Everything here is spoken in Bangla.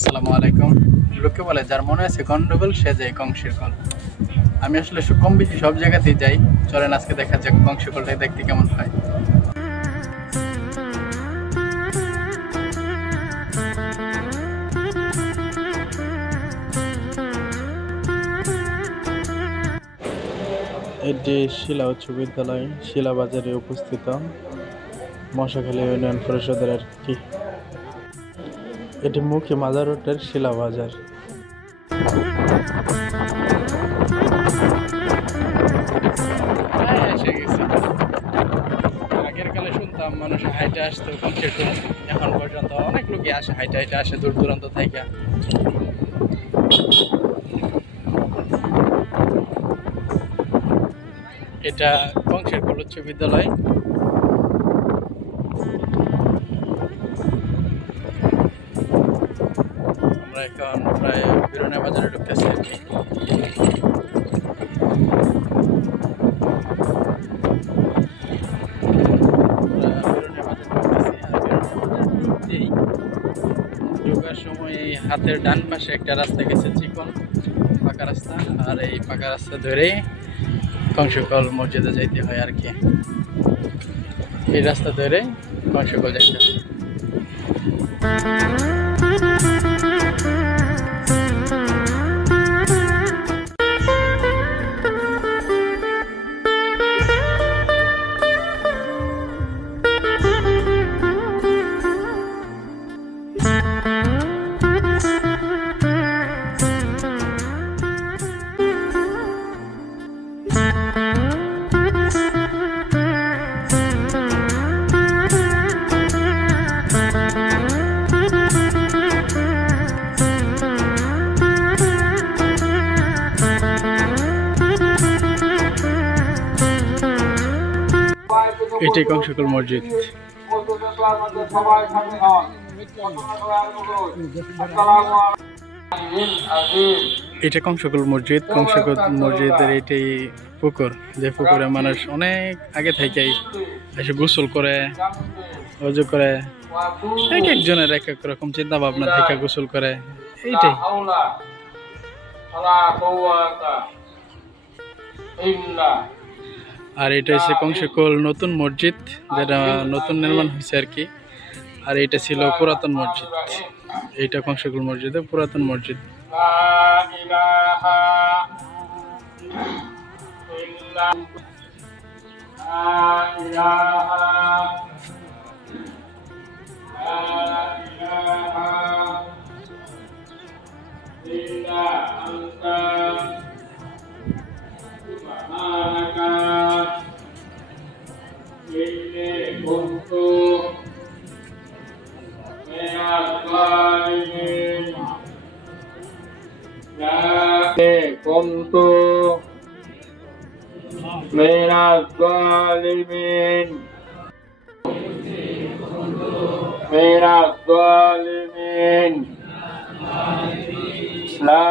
আসসালামু আলাইকুম। লোকে বলে যার মনে আছে গন্ডগোল সে যায় কংসের কল। আমি আসলে কম বেশি সব জায়গাতেই যাই। চলেন আজকে দেখা যাক কংসের কলটা দেখতে কেমন হয়। এটি শিলা উচ্চ বিদ্যালয় শিলাবাজারে উপস্থিত মশাখালী ইউনিয়ন পরিষদের আর কি। এটি মুখী মাজার রোডের শিলাবাজার। আগের কালে শুনতাম মানুষ হাইটে আসতো কংসের কল, এখন পর্যন্ত অনেক লোকই আসে হাইটে হাইটে আসে দূর দূরান্ত থেকে। এটা কংসের কল উচ্চ বিদ্যালয়। আমরা এখন প্রায় বিরোনা বাজারে ঢুকতেছি আর কি। ঢোকার সময় এই হাতের ডান পাশে একটা রাস্তা গেছে চিকন পাকা রাস্তা, আর এই পাকা রাস্তা ধরেই কংসকল মসজিদে যাইতে হয় আর কি। এই রাস্তা ধরে কংসকল যাইতে হয়। এটাই কংসকল মসজিদ। এটা কংসকল মসজিদ। কংসকল মসজিদের এটাই পুকুর, যে পুকুরে মানুষ অনেক আগে থেকেই এসে গোসল করে, অজু করে। এক একজনের এক এক রকম চিন্তা ভাবনা থেকে গোসল করে। এইটাই আর এটা হচ্ছে কংসকল নতুন মসজিদ, যেটা নতুন নির্মাণ হয়েছে আর কি। আর এটা ছিল পুরাতন মসজিদ। এইটা কংসকল মসজিদে পুরাতন মসজিদ। Kuntu minaz zalimin minaz zalimin la